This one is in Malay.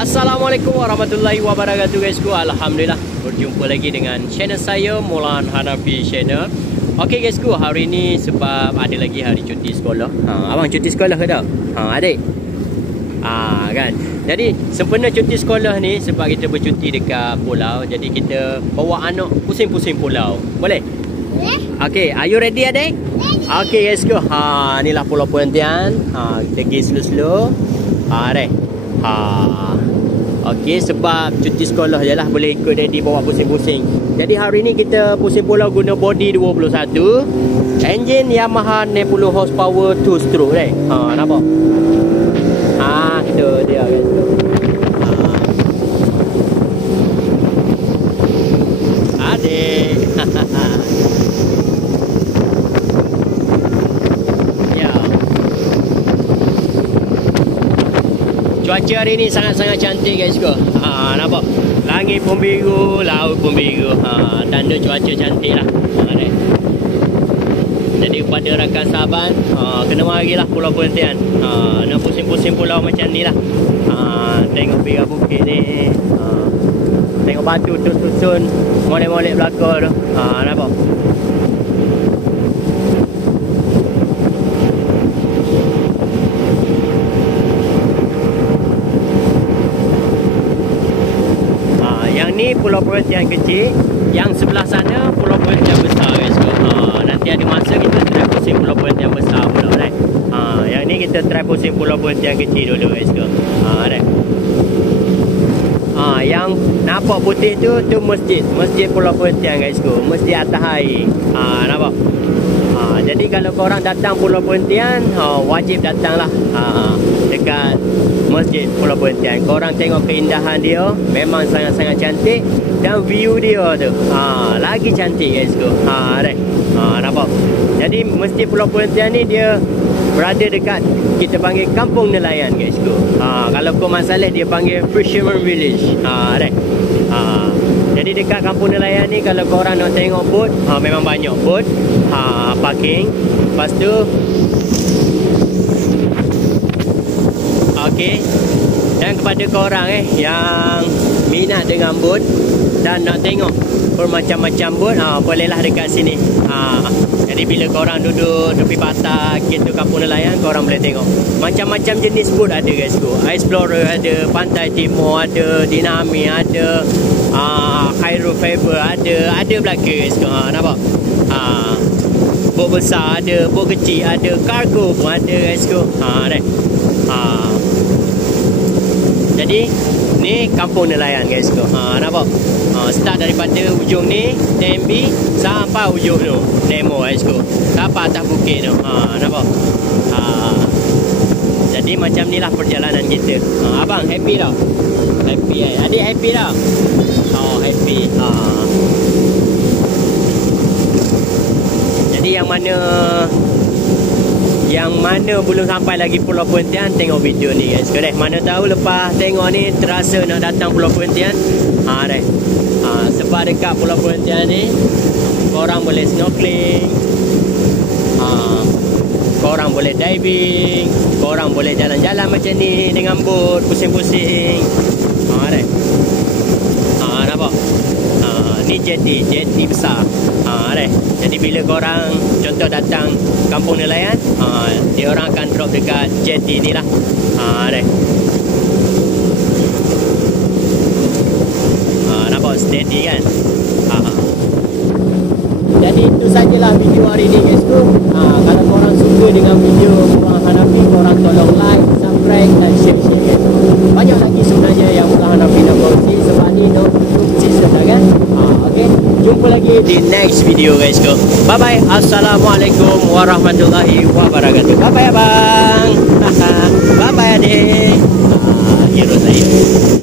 Assalamualaikum warahmatullahi wabarakatuh guysku. Alhamdulillah berjumpa lagi dengan channel saya Maulan Hanafi Channel. Okey guysku, hari ni sebab ada lagi hari cuti sekolah. Abang cuti sekolah ke tak? Adik? Kan. Jadi sempena cuti sekolah ni sebab kita bercuti dekat pulau, jadi kita bawa anak pusing-pusing pulau. Boleh? Boleh. Okey, are you ready adik? Ready. Okey guysku. Inilah Pulau Perhentian. Kita pergi slow-slow. Dek. Okey, sebab cuti sekolah je lah, boleh ikut daddy bawa pusing-pusing. Jadi hari ni kita pusing pulau guna body 21, engine Yamaha 60 horsepower 2 stroke dek. Nampak? Itu dia guys. Adik. Cuaca hari ni sangat-sangat cantik guys ko. Nampak? Langit pun biru, laut pun biru. Tanda cuaca cantik lah. Jadi kepada rakan sahabat, kena marilah Pulau Perhentian. Nak pusing-pusing pulau macam ni lah. Tengok birak bukit ni. Tengok batu tu susun molek-molek belakang tu. Nampak? Yang ni Pulau Perhentian kecil, yang sebelah sana Pulau Perhentian besar guys. Nanti ada masa kita try pusing Pulau Perhentian besar pula right? Yang ni kita try pusing Pulau Perhentian kecil dulu guys. Right? Yang nampak putih tu masjid Pulau Perhentian guys. Masjid atas air. Nampak? Jadi kalau korang datang Pulau Perhentian, wajib datanglah dekat masjid Pulau Perhentian. Korang tengok keindahan dia, memang sangat-sangat cantik. Dan view dia tu lagi cantik guys. Nampak? Jadi masjid Pulau Perhentian ni dia berada dekat, kita panggil kampung nelayan guys. Kalau kau masalah dia panggil Fisherman Village. Jadi dekat kampung nelayan ni, kalau korang nak tengok boat, memang banyak boat parking. Lepas tu okey, dan kepada korang yang minat dengan boat dan nak tengok bermacam-macam boat, bolehlah dekat sini. Jadi bila korang duduk tepi patah gitu kampung nelayan, korang boleh tengok macam-macam jenis boat ada guys. Explorer ada, Pantai Timur ada, Dinami ada, Cairo Faber ada belaka guys. Nampak? Boat besar ada, boat kecil ada, kargo pun ada guys. Jadi ni kampung nelayan guys. Nampak? Start daripada ujung ni TMB sampai ujung tu Nemo guys. Sampai atas bukit tu. Nampak? Jadi macam ni lah perjalanan kita. Abang happy tau? Happy adik happy tau? Happy. Jadi yang mana belum sampai lagi Pulau Perhentian, tengok video ni guys. Mana tahu lepas tengok ni terasa nak datang Pulau Perhentian. Sebab dekat Pulau Perhentian ni korang boleh snorkeling, korang boleh diving, korang boleh jalan-jalan macam ni dengan boat pusing-pusing. Nampak? Ni jeti besar. Jadi bila korang contoh datang kampung nelayan, dia orang akan drop dekat jeti ni lah. Nampak steady kan? Jadi itu sajalah video hari ni guys. Kalau korang suka dengan video Maulan Hanafi, korang tolong like, subscribe dan share guys. Banyak lagi sebenarnya yang Maulan Hanafi nak kongsi, sebab ni no season lah kan. Okay, jumpa lagi di next video guys. Bye bye. Assalamualaikum warahmatullahi wabarakatuh. Bye bye abang. Bye bye adik. Hero saya.